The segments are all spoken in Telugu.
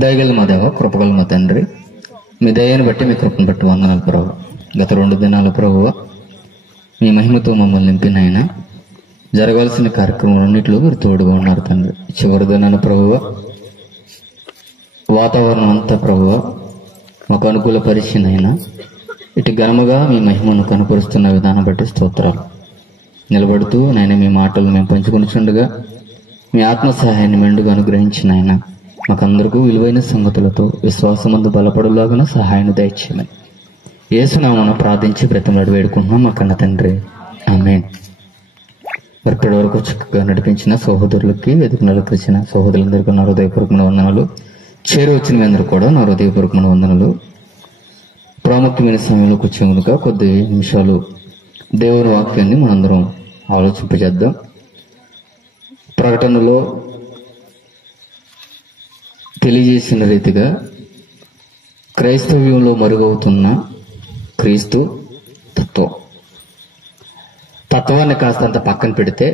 దయగల మా దేవ, కృపగల మా తండ్రి, మీ దయను బట్టి మీ కృపను బట్టి వందనాలు ప్రభువ. గత 2 దినాలు ప్రభువ మీ మహిమతో మమ్మల్ని నింపినాయన. జరగాల్సిన కార్యక్రమాలన్నింటిలో మీరు తోడుగా ఉన్నారు తండ్రి. చివరి దినాన ప్రభువ వాతావరణం అంతా ప్రభువ మాకు అనుకూల పరిస్థితినైనా ఇటు ఘనముగా మీ మహిమను కనపరుస్తున్న విధానం బట్టి స్తోత్రాలు. నిలబడుతూ నాయన మీ మాటలు మేము పంచుకొనిచుండగా మీ ఆత్మ సహాయాన్ని మెండుగా అనుగ్రహించిన ఆయన మాకందరికీ విలువైన సంగతులతో విశ్వాసమందు బలపడులాగా సహాయాన్ని దయచేయమని యేసునామమున ప్రార్థించి బ్రతిమలాడి వేడుకుంటున్నాం మా కన్న తండ్రి, ఆమేన్. ఇప్పటి వరకు చక్కగా నడిపించిన సహోదరులకి, వేదికలకు వచ్చిన సహోదరులందరికీ నా హృదయపూర్వకమైన వందనాలు. చేరువచ్చిన మీ అందరూ కూడా నా హృదయపూర్వకమైన వందనాలు. ప్రాముఖ్యమైన సమయంలోకి వచ్చే కనుక కొద్ది నిమిషాలు దేవుని వాక్యాన్ని మనందరం ఆలోచింపజేద్దాం. ప్రకటనలో తెలియజేసిన రీతిగా క్రైస్తవ్యంలో మరుగవుతున్న క్రీస్తు తత్వాన్ని కాస్తంత పక్కన పెడితే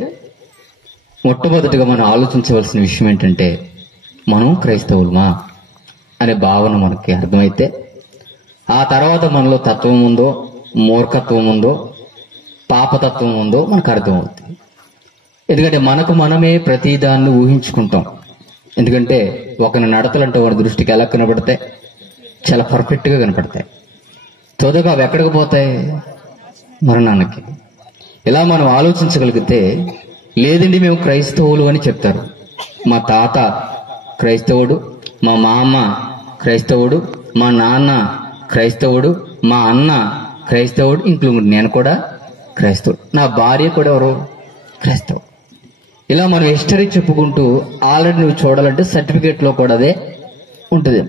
మొట్టమొదటిగా మనం ఆలోచించవలసిన విషయం ఏంటంటే, మనం క్రైస్తవులమా అనే భావన మనకి అర్థమైతే ఆ తర్వాత మనలో తత్వం ఉందో, మూర్ఖత్వం ఉందో, పాపతత్వం ఉందో మనకు అర్థమవుతుంది. ఎందుకంటే మనకు మనమే ప్రతిదాన్ని ఊహించుకుంటాం. ఎందుకంటే ఒకరి నడతలంటే వాడి దృష్టికి ఎలా కనబడతాయి? చాలా పర్ఫెక్ట్గా కనపడతాయి. తొదగా అవి ఎక్కడికి పోతాయి? మరణానికి. ఇలా మనం ఆలోచించగలిగితే, లేదండి మేము క్రైస్తవులు అని చెప్తారు. మా తాత క్రైస్తవుడు, మా మామ క్రైస్తవుడు, మా నాన్న క్రైస్తవుడు, మా అన్న క్రైస్తవుడు, ఇంక్లూడ్ నేను కూడా క్రైస్తవుడు, నా భార్య కూడా ఎవరు క్రైస్తవుడు. ఇలా మనం హిస్టరీ చెప్పుకుంటూ ఆల్రెడీ నువ్వు చూడాలంటే సర్టిఫికేట్లో కూడా అదే ఉంటుంది.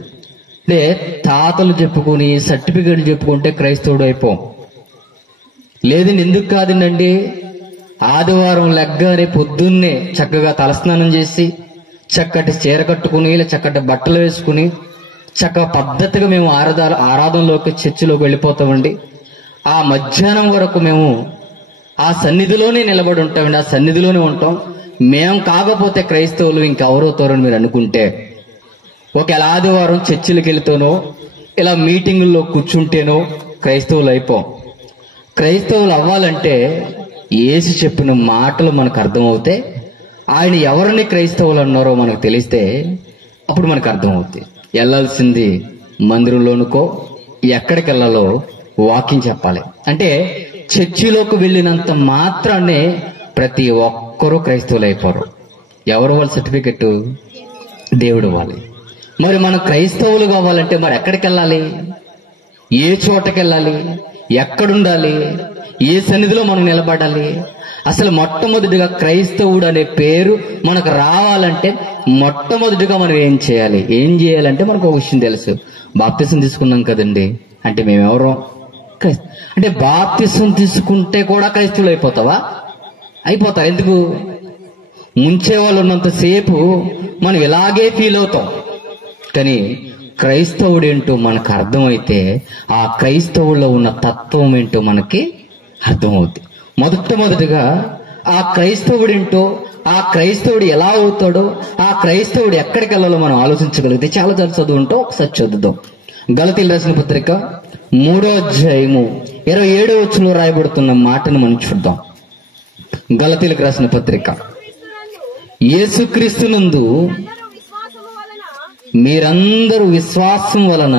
అంటే తాతలు చెప్పుకుని సర్టిఫికేట్లు చెప్పుకుంటే క్రైస్తవుడు అయిపోం. లేదండి ఎందుకు కాదండి, ఆదివారం లెగ్గానే పొద్దున్నే చక్కగా తలస్నానం చేసి చక్కటి చీర కట్టుకుని ఇలా చక్కటి బట్టలు వేసుకుని చక్కగా పద్ధతిగా మేము ఆరాధనలోకి చర్చిలోకి వెళ్ళిపోతామండి. ఆ మధ్యాహ్నం వరకు మేము ఆ సన్నిధిలోనే నిలబడి ఉంటామండి, ఆ సన్నిధిలోనే ఉంటాం. మేము కాకపోతే క్రైస్తవులు ఇంకెవరవుతారని మీరు అనుకుంటే, ఒకవేళ ఆదివారం చర్చిలకు వెళ్తానో ఇలా మీటింగుల్లో కూర్చుంటేనో క్రైస్తవులు అయిపోం. క్రైస్తవులు అవ్వాలంటే యేసు చెప్పిన మాటలు మనకు అర్థమవుతే, ఆయన ఎవరిని క్రైస్తవులు అన్నారో మనకు తెలిస్తే అప్పుడు మనకు అర్థమవుతుంది. వెళ్ళాల్సింది మందిరంలోనుకో, ఎక్కడికి వెళ్ళాలో వాకింగ్ చెప్పాలి. అంటే చర్చిలోకి వెళ్ళినంత మాత్రాన్నే ప్రతి ఒక్కరూ క్రైస్తవులు అయిపోరు. ఎవరు వాళ్ళ సర్టిఫికెట్? దేవుడు వాళ్ళు. మరి మనం క్రైస్తవులు కావాలంటే మరి ఎక్కడికి వెళ్ళాలి? ఏ చోటకి వెళ్ళాలి? ఎక్కడుండాలి? ఏ సన్నిధిలో మనం నిలబడాలి? అసలు మొట్టమొదటిగా క్రైస్తవుడు అనే పేరు మనకు రావాలంటే మొట్టమొదటిగా మనం ఏం చేయాలంటే మనకు ఒక విషయం తెలుసు. బాప్తిసం తీసుకున్నాం కదండి, అంటే మేమెవరం? అంటే బాప్తిసం తీసుకుంటే కూడా క్రైస్తవులు అయిపోతావా? అయిపోతారు. ఎందుకు? ముంచే వాళ్ళు ఉన్నంతసేపు మనం ఇలాగే ఫీల్ అవుతాం. కానీ క్రైస్తవుడు ఏంటో మనకు అర్థమైతే ఆ క్రైస్తవుల్లో ఉన్న తత్వం ఏంటో మనకి అర్థమవుతుంది. మొదటగా ఆ క్రైస్తవుడు ఏంటో, ఆ క్రైస్తవుడు ఎలా అవుతాడో, ఆ క్రైస్తవుడు ఎక్కడికి వెళ్ళాలో మనం ఆలోచించగలిగితే చాలా చదువుంటాం. ఒకసారి చదువుదాం. గలతీయులకు రాసిన పత్రిక 3వ అధ్యాయము 27వ వచనంలో రాయబడుతున్న మాటను మనం చూద్దాం. గలతీయులకు రాసిన పత్రిక, యేసుక్రీస్తునందు మీరందరూ విశ్వాసం వలన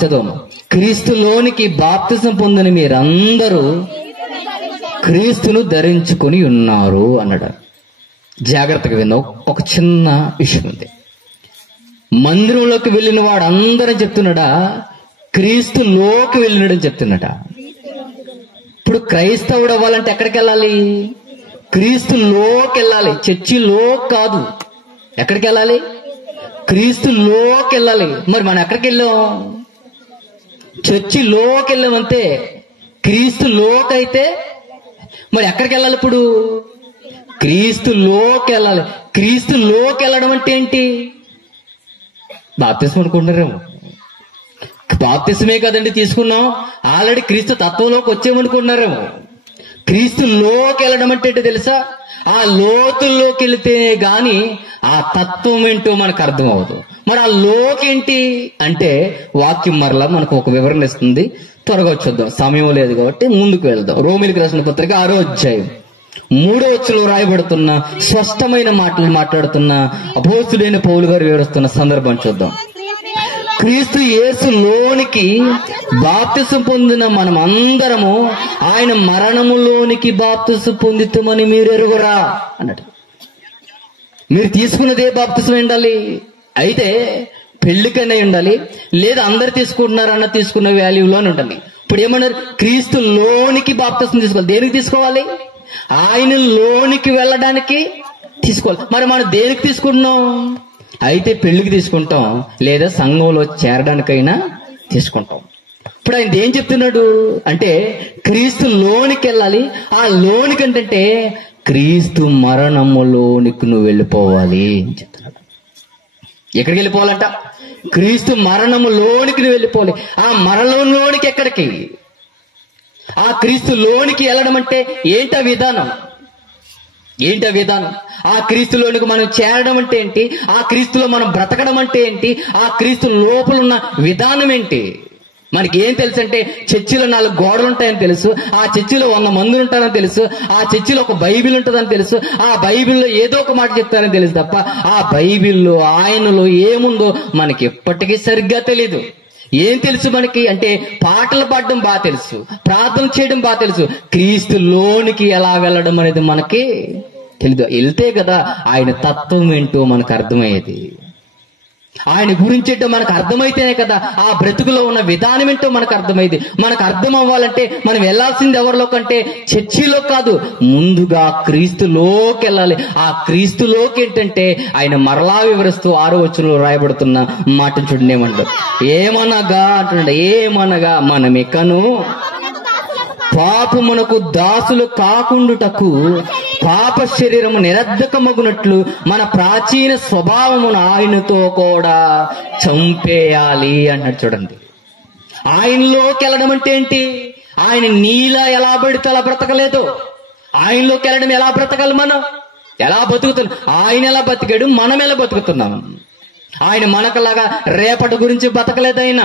చదవము. క్రీస్తులోనికి బాప్తిసం పొందిన మీరందరూ క్రీస్తును ధరించుకొని ఉన్నారు అన్నాడు. జాగ్రత్తగా విందాం. ఒక చిన్న విషయం ఉంది. మందిరంలోకి వెళ్ళిన వాడు అందరూ చెప్తున్నాడా? క్రీస్తులోకి వెళ్ళినాడని చెప్తున్నాడా? ఇప్పుడు క్రైస్తవుడు అవ్వాలంటే ఎక్కడికి వెళ్ళాలి? క్రీస్తులోకి వెళ్ళాలి. చర్చిలో కాదు. ఎక్కడికి వెళ్ళాలి? క్రీస్తులోకి వెళ్ళాలి. మరి మనం ఎక్కడికి వెళ్ళాం? చర్చిలోకి వెళ్ళామంతే. క్రీస్తులోకి అయితే మరి ఎక్కడికి వెళ్ళాలి? ఇప్పుడు క్రీస్తులోకి వెళ్ళాలి. క్రీస్తులోకి వెళ్ళడం అంటే ఏంటి? బాప్తిసం అనుకుంటున్నారేమో. బాప్తిసమే కదండి తీసుకున్నాం, ఆల్రెడీ క్రీస్తు తత్వంలోకి వచ్చేమనుకుంటున్నారేమో. క్రీస్తులోకి వెళ్ళడం అంటే ఏంటో తెలుసా? ఆ లోతుల్లోకి వెళితేనే గాని ఆ తత్వం ఏంటో మనకు అర్థం అవ్వదు. మరి ఆ లోకేంటి అంటే వాక్యం మరలా మనకు ఒక వివరణ ఇస్తుంది. త్వరగా చూద్దాం, సమయం లేదు కాబట్టి ముందుకు వెళ్దాం. రోమీయులకు రాసిన పత్రిక 6వ అధ్యాయం 3వ వచనంలో రాయబడుతున్న స్పష్టమైన మాటలు మాట్లాడుతున్న అపోస్తుడైన పౌలు గారు వివరిస్తున్న సందర్భం చూద్దాం. క్రీస్తు యేసులోనికి బాప్తిసం పొందిన మనం అందరము ఆయన మరణములోనికి బాప్తిసం పొందితమని మీరు ఎరుగురా అన్నట్టు. మీరు తీసుకున్నదే బాప్తిసం ఉండాలి. అయితే పెళ్లికైనా ఉండాలి, లేదా అందరు తీసుకుంటున్నారన్న తీసుకున్న వాల్యూలో అని ఉండాలి. ఇప్పుడు ఏమన్నారు? క్రీస్తులోనికి బాప్తిసం తీసుకోవాలి. దేనికి తీసుకోవాలి? ఆయన లోనికి వెళ్ళడానికి తీసుకోవాలి. మరి మనం దేనికి తీసుకుంటున్నాం? అయితే పెళ్లికి తీసుకుంటాం, లేదా సంఘంలో చేరడానికైనా తీసుకుంటాం. ఇప్పుడు ఆయన ఏం చెప్తున్నాడు అంటే క్రీస్తు లోనికి వెళ్ళాలి. ఆ లోనికి అంటే క్రీస్తు మరణములోనికి నువ్వు వెళ్ళిపోవాలి అని చెప్తున్నాడు. ఎక్కడికి వెళ్ళిపోవాలంట? క్రీస్తు మరణములోనికి నువ్వు వెళ్ళిపోవాలి. ఆ మరణంలోనికి ఎక్కడికి? ఆ క్రీస్తు లోనికి వెళ్ళడం అంటే ఏంటా విధానం? ఏంటా విధానం? ఆ క్రీస్తులోనికి మనం చేరడం అంటే ఏంటి? ఆ క్రీస్తులో మనం బ్రతకడం అంటే ఏంటి? ఆ క్రీస్తు లోపల ఉన్న విధానం ఏంటి? మనకి ఏం తెలుసు అంటే చర్చిలో 4 గోడలు ఉంటాయని తెలుసు, ఆ చర్చిలో 100 మంది ఉంటారని తెలుసు, ఆ చర్చిలో ఒక బైబిల్ ఉంటుందని తెలుసు, ఆ బైబిల్లో ఏదో ఒక మాట చెప్తారని తెలుసు తప్ప ఆ బైబిల్లో ఆయనలో ఏముందో మనకి ఎప్పటికీ సరిగ్గా తెలీదు. ఏం తెలుసు మనకి అంటే పాటలు పాడడం బాగా తెలుసు, ప్రార్థన చేయడం బాగా తెలుసు. క్రీస్తులోనికి ఎలా వెళ్ళడం అనేది మనకి తెలీదు. వెళ్తే కదా ఆయన తత్వం ఏంటో మనకు అర్థమయ్యేది. ఆయన గురించి ఏంటో మనకు అర్థమైతేనే కదా ఆ బ్రతుకులో ఉన్న విధానం ఏంటో మనకు అర్థమైంది. మనకు అర్థం అవ్వాలంటే మనం వెళ్లాల్సింది ఎవరిలో కంటే చర్చిలో కాదు, ముందుగా క్రీస్తులోకి వెళ్ళాలి. ఆ క్రీస్తులోకి ఏంటంటే ఆయన మరలా వివరిస్తూ 6వ వచనంలో రాయబడుతున్న మాట చూడండి. ఏమంటారు? ఏమనగా అంటున్నాడు, ఏమనగా మనమికను పాపమునకు దాసులు కాకుండుటకు పాప శరీరము నిరర్ధకమగునట్లు మన ప్రాచీన స్వభావమును ఆయనతో కూడా చంపేయాలి అన్నాడు. చూడండి, ఆయనలోకి వెళ్ళడం అంటే ఏంటి? ఆయన నీలా ఎలా పడితే అలా బ్రతకలేదు. ఆయనలోకి వెళ్ళడం ఎలా బ్రతకాలి? మనం ఎలా బతుకుతున్నాం? ఆయన ఎలా బతికాడు, మనం ఎలా బతుకుతున్నాం? ఆయన మనకలాగా రేపటి గురించి బతకలేదు. ఆయన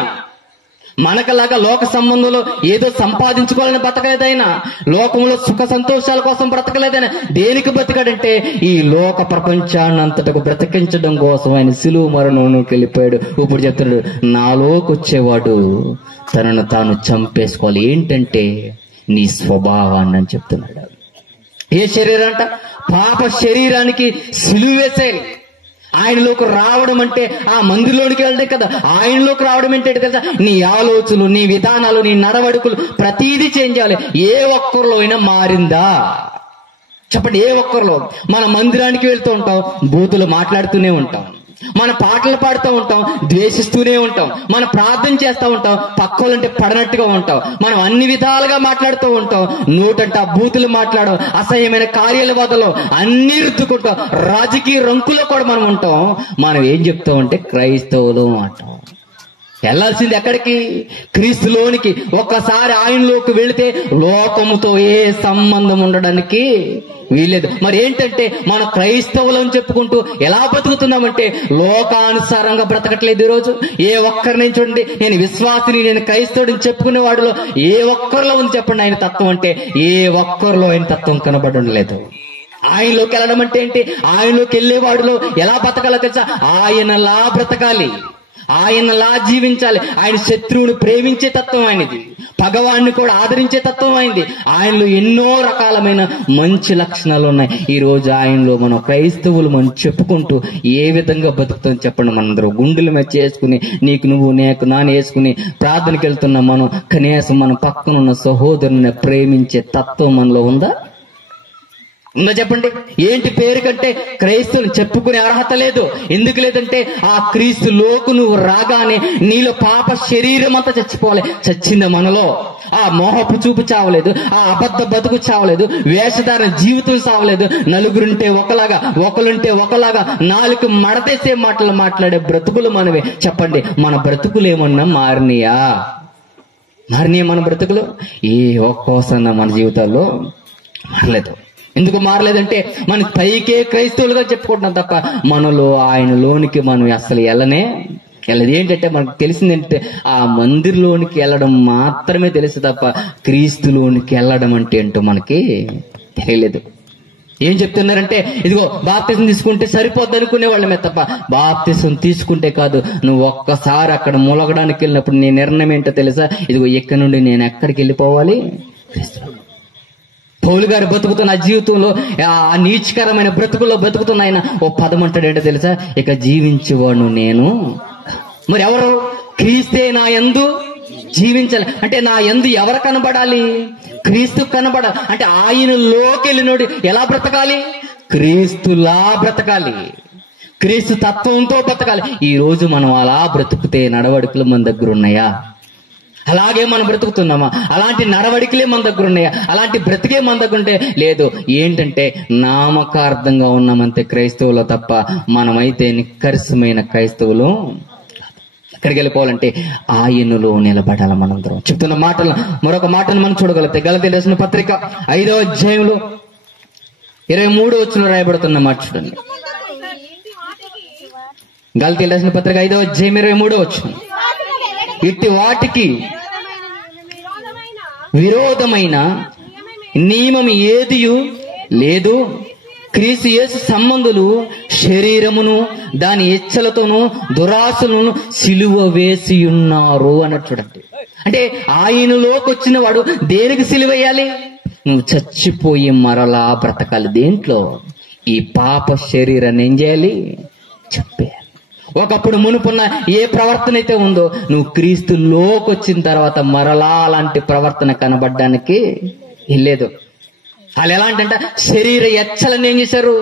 మనకలాగా లోక సంబంధంలో ఏదో సంపాదించుకోవాలని బ్రతకలేదైనా, లోకంలో సుఖ సంతోషాల కోసం బ్రతకలేదైనా. దేనికి బ్రతికాడంటే ఈ లోక ప్రపంచాన్ని అంతటకు బ్రతికించడం కోసం ఆయన సిలువ మరణంలోకి వెళ్ళిపోయాడు. ఇప్పుడు చెప్తున్నాడు, నాలోకి వచ్చేవాడు తనను తాను చంపేసుకోవాలి. ఏంటంటే నీ స్వభావాన్ని అని చెప్తున్నాడు. ఏ శరీరం అంట? పాప శరీరానికి సిలువ వేసేయాలి. ఆయనలోకి రావడం అంటే ఆ మందిలోనికి వెళ్ళడం కదా. ఆయనలోకి రావడం అంటే తెలుసా? నీ ఆలోచనలు, నీ విధానాలు, నీ నడవడుకులు ప్రతీదీ చేంజ్ చేయాలి. ఏ ఒక్కరిలో అయినా మారిందా చెప్పండి? ఏ ఒక్కరిలో? మన మందిరానికి వెళ్తూ ఉంటాం, బూతులు మాట్లాడుతూనే ఉంటాం, మన పాటలు పాడుతూ ఉంటాం, ద్వేషిస్తూనే ఉంటాం, మనం ప్రార్థన చేస్తూ ఉంటాం, పక్కోలంటే పడనట్టుగా ఉంటాం, మనం అన్ని విధాలుగా మాట్లాడుతూ ఉంటాం, నోటంట బూతులు మాట్లాడడం, అసహ్యమైన కార్యాల వదలో అన్ని రుద్దుకుంటాం, రాజకీయ రంకులో కూడా మనం ఉంటాం. మనం ఏం చెప్తాం అంటే క్రైస్తవులు అంటాం. వెళ్ళాల్సింది ఎక్కడికి? క్రీస్తులోనికి. ఒక్కసారి ఆయనలోకి వెళితే లోకముతో ఏ సంబంధం ఉండడానికి వీలేదు. మరి ఏంటంటే మనం క్రైస్తవులను చెప్పుకుంటూ ఎలా బతుకుతున్నామంటే లోకానుసారంగా బ్రతకట్లేదు. ఈరోజు ఏ ఒక్కరిని చూడండి, నేను విశ్వాసిని, నేను క్రైస్తవుడిని చెప్పుకునే వాడిలో ఏ ఒక్కరిలో ఉంది చెప్పండి ఆయన తత్వం అంటే? ఏ ఒక్కరిలో ఆయన తత్వం కనబడడం లేదు. ఆయనలోకి వెళ్ళడం అంటే ఏంటి? ఆయనలోకి వెళ్ళేవాడిలో ఎలా బ్రతకాలో తెలుసా? ఆయనలా బ్రతకాలి, ఆయనలా జీవించాలి. ఆయన శత్రువుని ప్రేమించే తత్వం ఆయనది, పగవాడిని కూడా ఆదరించే తత్వం అయింది. ఆయనలో ఎన్నో రకాలమైన మంచి లక్షణాలు ఉన్నాయి. ఈ రోజు ఆయనలో మనం క్రైస్తవులు మనం చెప్పుకుంటూ ఏ విధంగా బతుకుతాం చెప్పండి? మనందరూ గుండెల మీద చేసుకుని నీకు నువ్వు నేకు నాని వేసుకుని ప్రార్థనకి వెళ్తున్నా మనం కనీసం మన పక్కనున్న సహోదరుని ప్రేమించే తత్వం మనలో ఉందా? ఉందా చెప్పండి? ఏంటి పేరు కంటే క్రైస్తువుని చెప్పుకునే అర్హత లేదు. ఎందుకు లేదంటే ఆ క్రీస్తులోకి నువ్వు రాగానే నీలో పాప శరీరం అంతా చచ్చిపోవాలి. చచ్చింది మనలో. ఆ మోహపు చూపు చావలేదు, ఆ అబద్ధ బతుకు చావలేదు, వేషధారణ జీవితం చావలేదు. నలుగురుంటే ఒకలాగా, ఒకరుంటే ఒకలాగా, నాలుగు మడతేసే మాటలు మాట్లాడే బ్రతుకులు మనవే. చెప్పండి, మన బ్రతుకులు ఏమన్నా మారినాయా? మన బ్రతుకులు ఏ ఒక్కోసన్నా మన జీవితాల్లో మారలేదు. ఎందుకు మారలేదంటే మన పైకే క్రైస్తవులుగా చెప్పుకుంటున్నాం తప్ప మనలో ఆయనలోనికి మనం అసలు వెళ్ళదు. ఏంటంటే మనకు తెలిసింది ఏంటంటే ఆ మందిర్లోనికి వెళ్ళడం మాత్రమే తెలుసు తప్ప క్రీస్తులోనికి వెళ్ళడం అంటే ఏంటో మనకి తెలియలేదు. ఏం చెప్తున్నారంటే ఇదిగో బాప్తిసం తీసుకుంటే సరిపోద్ది అనుకునే వాళ్ళమే తప్ప బాప్తిసం తీసుకుంటే కాదు, నువ్వు ఒక్కసారి అక్కడ మూలగడానికి వెళ్ళినప్పుడు నీ నిర్ణయం ఏంటో తెలుసా? ఇదిగో ఇక్కడ నుండి నేను ఎక్కడికి వెళ్ళిపోవాలి? పౌలు గారు బతుకుతున్న జీవితంలో ఆ నీచకరమైన బ్రతుకుల్లో బతుకుతున్న ఆయన ఓ పదం అంటాడు ఏంటో తెలుసా? ఇక జీవించేవాడు నేను. మరి ఎవరు? క్రీస్తే నా యందు జీవించాలి అంటే నా యందు ఎవరు కనబడాలి? క్రీస్తు కనబడాలి. అంటే ఆయనలోకి వెళ్ళినోడు ఎలా బ్రతకాలి? క్రీస్తులా బ్రతకాలి, క్రీస్తు తత్వంతో బ్రతకాలి. ఈ రోజు మనం అలా బ్రతుకుతే నడవడికలు మన దగ్గర ఉన్నాయా? అలాగే మనం బ్రతుకుతున్నామా? అలాంటి నడవడికలే మన దగ్గర ఉన్నాయా? అలాంటి బ్రతికే మన దగ్గర ఉంటే లేదు. ఏంటంటే నామకార్థంగా ఉన్నామంతే క్రైస్తవులు తప్ప మనమైతే నిక్కర్షమైన క్రైస్తవులు. ఎక్కడికి వెళ్ళిపోవాలంటే ఆయనలో నిలబడాలి. మనందరం చెప్తున్న మాటలు మరొక మాటను మనం చూడగలిగితే గలతీయులకు రాసిన పత్రిక 5వ అధ్యాయంలో 23వ వచనంలో రాయబడుతున్న మాట చూడండి. గలతీయులకు రాసిన పత్రిక 5వ అధ్యాయం 23వ వచనం. ఇట్టి వాటికి విరోధమైన నియమం ఏదియు లేదు, క్రీస్తు యేసు సంబంధులు శరీరమును దాని ఇచ్చలతోనూ దురాశలను సిలువ వేసి ఉన్నారు అన్నట్టు చూడండి. అంటే ఆయనలోకి వచ్చిన వాడు దేనికి సిలువేయాలి? నువ్వు చచ్చిపోయి మరలా బ్రతకాలి. దేంట్లో? ఈ పాప శరీరాన్ని ఏం చేయాలి? చంపేయాలి. ఒకప్పుడు మునుపున్న ఏ ప్రవర్తన అయితే ఉందో నువ్వు క్రీస్తులోకి వచ్చిన తర్వాత మరలా అలాంటి ప్రవర్తన కనబడడానికి లేదు. వాళ్ళు ఎలాంటి శరీర ఎచ్చలని ఏం చేశారు?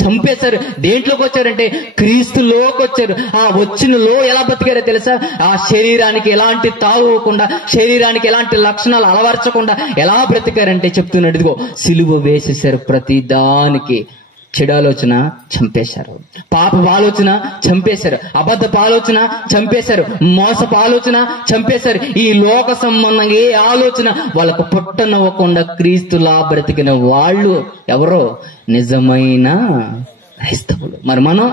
చంపేశారు. దేంట్లోకి వచ్చారంటే క్రీస్తులోకి వచ్చారు. ఆ వచ్చినలో ఎలా బతికారో తెలుసా? ఆ శరీరానికి ఎలాంటి తావుకుండా, శరీరానికి ఎలాంటి లక్షణాలు అలవర్చకుండా ఎలా బ్రతికారంటే చెప్తున్నాడు. ఇదిగో సిలువ వేసేశారు. ప్రతి దానికి చెడు ఆలోచన చంపేశారు, పాపపు ఆలోచన చంపేశారు, అబద్ధపు ఆలోచన చంపేశారు, మోసపు ఆలోచన చంపేశారు. ఈ లోక సంబంధంగా ఏ ఆలోచన వాళ్ళకు పుట్టనవ్వకుండా క్రీస్తులా బ్రతికిన వాళ్ళు ఎవరో? నిజమైన క్రైస్తవులు. మరి మనం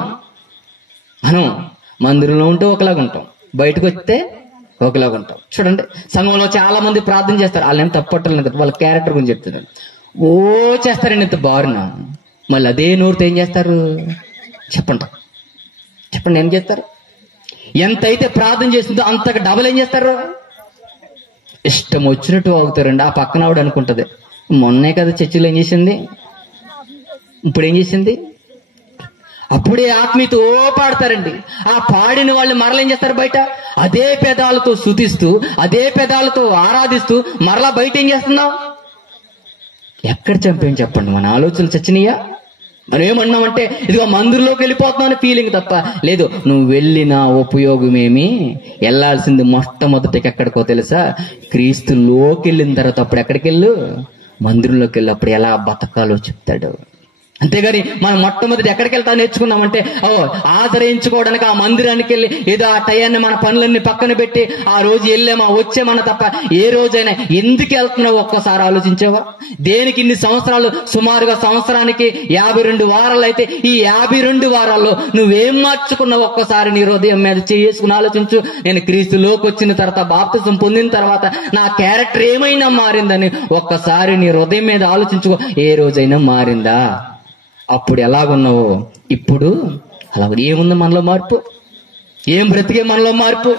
మందిరంలో ఉంటే ఒకలాగా ఉంటాం, బయటకు వస్తే ఒకలాగా ఉంటాం. చూడండి, సంఘంలో చాలా మంది ప్రార్థన చేస్తారు. వాళ్ళేం తప్పట్టలేదు కదా, వాళ్ళ క్యారెక్టర్ గురించి చెప్తున్నారు. ఓ చేస్తారండి ఇంత బారున. మళ్ళీ అదే నోరుతో ఏం చేస్తారు? చెప్పండి ఏం చేస్తారు? ఎంతైతే ప్రార్థన చేస్తుందో అంతకు డబల్ ఏం చేస్తారు? ఇష్టం వచ్చినట్టు అవుతారండి. ఆ పక్కన ఆవిడ అనుకుంటది, మొన్నే కదా చర్చిలో ఏం చేసింది, ఇప్పుడు ఏం చేసింది? అప్పుడే ఆత్మీయతో పాడతారండి. ఆ పాడిన వాళ్ళు మరలా ఏం చేస్తారు? బయట అదే పెదాలతో స్తుతిస్తూ, అదే పెదాలతో ఆరాధిస్తూ మరలా బయట ఏం చేస్తున్నావు? ఎక్కడ చంపేం చెప్పండి? మన ఆలోచనలు చచ్చినాయా? మనం ఏమన్నామంటే ఇదిగో మందిరంలోకి వెళ్ళిపోతున్నావు అనే ఫీలింగ్ తప్ప లేదు. నువ్వు వెళ్ళిన ఉపయోగమేమి? వెళ్ళాల్సింది మొట్టమొదటికి ఎక్కడికో తెలుసా? క్రీస్తులోకి వెళ్ళిన తర్వాత అప్పుడు ఎక్కడికి వెళ్ళు? మందిరంలోకి వెళ్ళి అప్పుడు ఎలా బతకాలో చెప్తాడు. అంతేగాని మనం మొట్టమొదటి ఎక్కడికి వెళ్తా నేర్చుకున్నామంటే ఆదరించుకోవడానికి ఆ మందిరానికి వెళ్ళి ఏదో ఆ టయాన్ని మన పనులన్నీ పక్కన పెట్టి ఆ రోజు వెళ్ళామా వచ్చామన్నా తప్ప ఏ రోజైనా ఎందుకు వెళ్తున్నావు ఒక్కసారి ఆలోచించావా? దేనికి ఇన్ని సంవత్సరాలు? సుమారుగా సంవత్సరానికి 52 వారాలు అయితే ఈ 52 వారాల్లో నువ్వేం మార్చుకున్నావు? ఒక్కసారి నీ హృదయం మీద చేసుకుని ఆలోచించు. నేను క్రీస్తులోకి వచ్చిన తర్వాత, బాప్తిసం పొందిన తర్వాత నా క్యారెక్టర్ ఏమైనా మారిందని ఒక్కసారి నీ హృదయం మీద ఆలోచించుకో. ఏ రోజైనా మారిందా? అప్పుడు ఎలాగున్నావో ఇప్పుడు అలా. ఏముంది మనలో మార్పు? ఏం బ్రతికే మనలో మార్పు?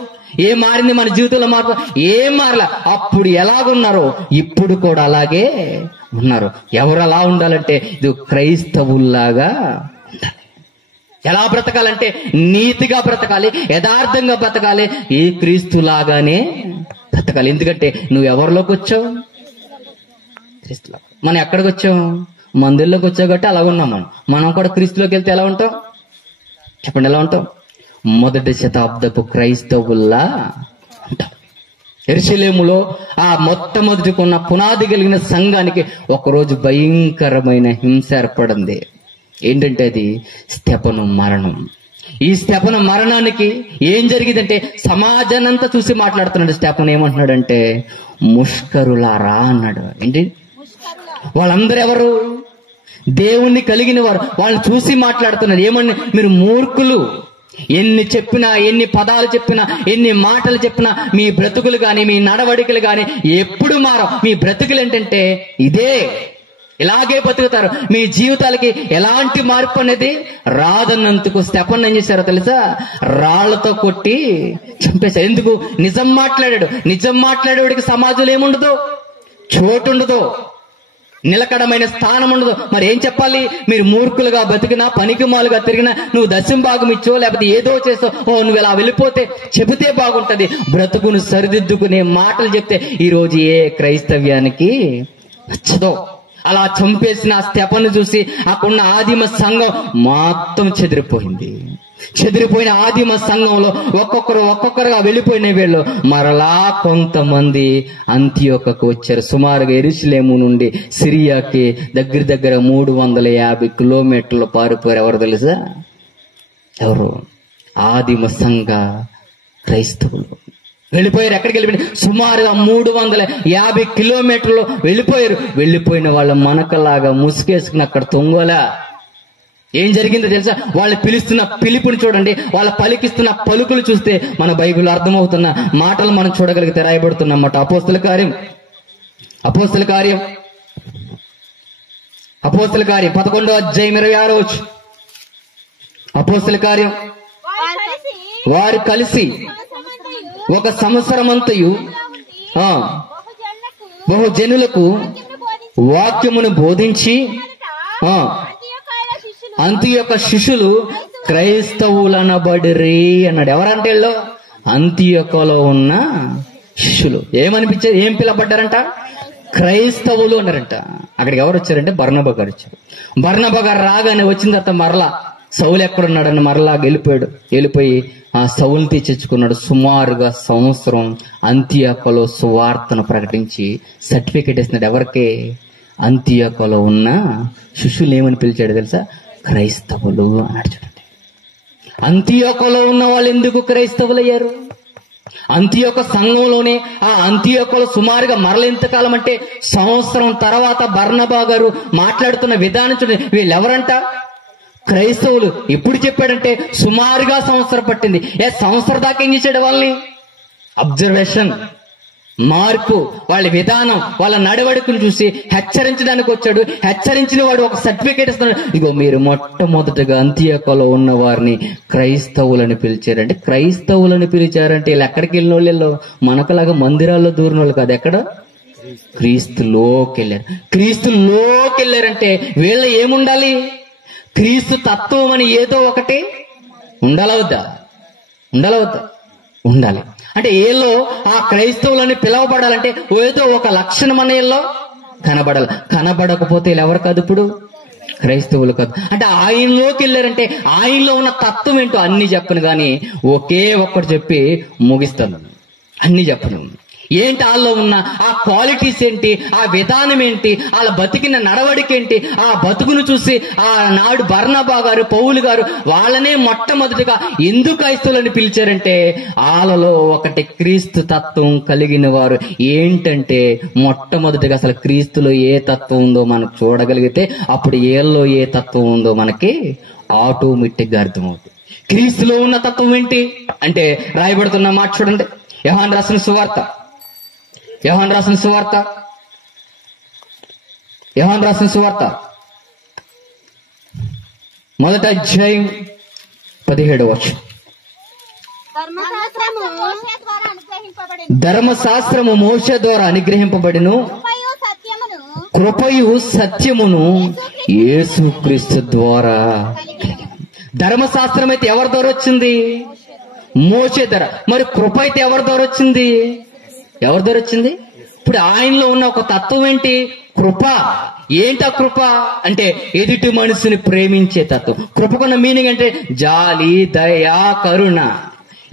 ఏం మారింది మన జీవితంలో మార్పు? ఏం మారలా. అప్పుడు ఎలాగున్నారో ఇప్పుడు కూడా అలాగే ఉన్నారు. ఎవరు అలా ఉండాలంటే ఇది క్రైస్తవుల్లాగా ఉండాలి. ఎలా బ్రతకాలంటే నీతిగా బ్రతకాలి, యథార్థంగా బ్రతకాలి, ఈ క్రీస్తులాగానే బ్రతకాలి. ఎందుకంటే నువ్వు ఎవరిలోకి వచ్చావు? క్రీస్తులా. మనం ఎక్కడికి వచ్చావు? మందిర్లోకి వచ్చావు కాబట్టి అలా ఉన్నాం. మనం కూడా క్రీస్తులోకి వెళ్తే ఎలా ఉంటాం? చెప్పండి, ఎలా ఉంటాం? మొదటి శతాబ్దపు క్రైస్తవుల్లా ఉంటాం. యెరూషలేములో ఆ మొట్టమొదటికున్న పునాది కలిగిన సంఘానికి ఒకరోజు భయంకరమైన హింస ఏర్పడింది. ఏంటంటే అది స్తెఫను మరణం. ఈ స్తెఫను మరణానికి ఏం జరిగిందంటే సమాజాన్నంతా చూసి మాట్లాడుతున్నాడు. స్తెఫను ఏమంటున్నాడంటే ముష్కరులారా అన్నాడు. ఏంటి? వాళ్ళందరూ ఎవరు? దేవుణ్ణి కలిగిన వారు. వాళ్ళని చూసి మాట్లాడుతున్నారు. ఏమని? మీరు మూర్ఖులు. ఎన్ని చెప్పినా, ఎన్ని పదాలు చెప్పినా, ఎన్ని మాటలు చెప్పినా మీ బ్రతుకులు కానీ, మీ నడవడికలు కానీ ఎప్పుడు మారవు. మీ బ్రతుకులు ఏంటంటే ఇదే, ఇలాగే బతుకుతారు. మీ జీవితాలకి ఎలాంటి మార్పు అనేది రాదన్నందుకు స్టెఫన్ ఏం చేశారో తెలుసా? రాళ్లతో కొట్టి చంపేశారు. ఎందుకు? నిజం మాట్లాడాడు. నిజం మాట్లాడేవాడికి సమాజంలో ఏముండదు? చోటు ఉండదు, నిలకడమైన స్థానం ఉండదు. మరి ఏం చెప్పాలి? మీరు మూర్ఖులుగా బతికినా, పనికిమాలుగా తిరిగినా, నువ్వు దశంభాగం ఇచ్చో లేకపోతే ఏదో చేసో, ఓ నువ్వు ఇలా వెళ్ళిపోతే చెబితే బాగుంటది. బ్రతుకును సరిదిద్దుకునే మాటలు చెప్తే ఈరోజు ఏ క్రైస్తవ్యానికి నచ్చదో. అలా చంపేసిన స్టెఫను చూసి అక్కడున్న ఆదిమ సంఘం మొత్తం చెదిరిపోయింది. చెదిరిపోయిన ఆదిమ సంఘంలో ఒక్కొక్కరుగా వెళ్ళిపోయిన వీళ్ళు మరలా కొంతమంది అంతియోకకు వచ్చారు. సుమారుగా యెరూషలేము నుండి సిరియాకి దగ్గర 350 కిలోమీటర్లు పారిపోయారు. ఎవరు తెలుసా? ఎవరు? ఆదిమ సంఘ క్రైస్తవులు వెళ్ళిపోయారు. ఎక్కడికి వెళ్ళిపోయారు? సుమారుగా 350 కిలోమీటర్లు వెళ్ళిపోయారు. వెళ్ళిపోయిన వాళ్ళు మనకలాగా ముసుగేసుకుని అక్కడ తొంగోలా. ఏం జరిగిందో తెలుసా? వాళ్ళు పిలుస్తున్న పిలుపుని చూడండి, వాళ్ళ పలికిస్తున్న పలుకులు చూస్తే మన బైబిల్ అర్థమవుతున్న మాటలు మనం చూడగలిగితే రాయబడుతున్నమాట. అపోస్తల కార్యం 11వ అధ్యాయం 26వ వచనం. అపోస్తల కార్యం. వారు కలిసి ఒక సంవత్సరమంతయు బహుజనులకు వాక్యమును బోధించి అంతియొక్క శిష్యులు క్రైస్తవులనబడిరి అన్నాడు. ఎవరంటే వీళ్ళు? అంతియొక్కలో ఉన్న శిష్యులు. ఏమనిపించారు? ఏం పిలబడ్డారంట? క్రైస్తవులు అన్నారంట. అక్కడికి ఎవరు వచ్చారంటే బర్నబా గారు వచ్చారు. బర్నబా గారు రాగానే వచ్చిన తర్వాత మరలా సౌలు ఎక్కడున్నాడని మరలా వెళ్ళిపోయి ఆ సౌలు తెచ్చుకున్నాడు. సుమారుగా సంవత్సరం అంతియొక్కలో సువార్తను ప్రకటించి సర్టిఫికెట్ ఇస్తున్నాడు. ఎవరికి? అంతియొక్కలో ఉన్న శిష్యులు. ఏమని పిలిచాడు తెలుసా? క్రైస్తవులు అన్నాడు. చూడండి, అంతియొక్కలో ఉన్న వాళ్ళు ఎందుకు క్రైస్తవులు అయ్యారు? అంతియొక్క సంఘంలోనే, ఆ అంతియొక్కలో సుమారుగా మరల ఎంతకాలం అంటే సంవత్సరం తర్వాత బర్నబా గారు మాట్లాడుతున్న విధానం చూడండి. వీళ్ళు ఎవరంట? క్రైస్తవులు. ఎప్పుడు చెప్పాడంటే సుమారుగా సంవత్సరం పట్టింది. సంవత్సరం దాకా ఏం చేశాడు? వాళ్ళని అబ్జర్వేషన్, మార్పు, వాళ్ళ విధానం, వాళ్ళ నడవడికను చూసి హెచ్చరించడానికి వచ్చాడు. హెచ్చరించిన వాడు ఒక సర్టిఫికేట్ ఇస్తున్నాడు. ఇగో మీరు మొట్టమొదటిగా అంతియొక్కలో ఉన్న వారిని క్రైస్తవులని పిలిచారంటే, క్రైస్తవులని పిలిచారంటే వీళ్ళు ఎక్కడికి వెళ్ళిన వాళ్ళు? మనకులాగా మందిరాల్లో దూరిన వాళ్ళు కాదు. ఎక్కడ? క్రీస్తులోకి వెళ్ళారు. క్రీస్తులోకి వెళ్ళారంటే వీళ్ళ ఏముండాలి? క్రీస్తు తత్వం అని ఏదో ఒకటి ఉండాలవద్దా? ఉండాలి. అంటే ఏలో ఆ క్రైస్తవులని పిలవబడాలంటే ఏదో ఒక లక్షణం అనే ఏలో కనబడాలి. కనబడకపోతే ఎవరు కాదు? ఇప్పుడు క్రైస్తవులు కాదు. అంటే ఆయనలోకి వెళ్ళారంటే ఆయనలో ఉన్న తత్వం ఏంటో అన్ని చెప్పను, కానీ ఒకే ఒక్కటి చెప్పి ముగిస్తాను. అన్ని చెప్పను. ఏంటి వాళ్ళలో ఉన్న ఆ క్వాలిటీస్ ఏంటి, ఆ విధానం ఏంటి, వాళ్ళ బతికిన నడవడికేంటి, ఆ బతుకును చూసి ఆ నాడు బర్నబా గారు, పౌలు గారు వాళ్ళనే మొట్టమొదటిగా ఎందుకు క్రైస్తవులని పిలిచారంటే వాళ్ళలో ఒకటి క్రీస్తు తత్వం కలిగిన వారు. ఏంటంటే మొట్టమొదటిగా అసలు క్రీస్తులో ఏ తత్వం ఉందో మనకు చూడగలిగితే అప్పుడు ఏళ్ళలో ఏ తత్వం ఉందో మనకి ఆటోమేటిక్ గా అర్థమవుతుంది. క్రీస్తులో ఉన్న తత్వం ఏంటి అంటే రాయబడుతున్న మాట చూడండి. యోహాను రాసిన సువార్త 1వ అధ్యాయం 17వ వచనం. ధర్మశాస్త్రము మోషే ద్వారా అనుగ్రహింపబడిను, కృపయు సత్యమును యేసుక్రీస్తు ద్వారా. ధర్మశాస్త్రం అయితే ఎవరి ద్వారా వచ్చింది? మోషే ద్వారా. మరి కృప అయితే ఎవరి ద్వారా వచ్చింది? ఇప్పుడు ఆయనలో ఉన్న ఒక తత్వం ఏంటి? కృప. ఏంటా కృప అంటే ఎదుటి మనిషిని ప్రేమించే తత్వం. కృపకున్న మీనింగ్ అంటే జాలి, దయ, కరుణ.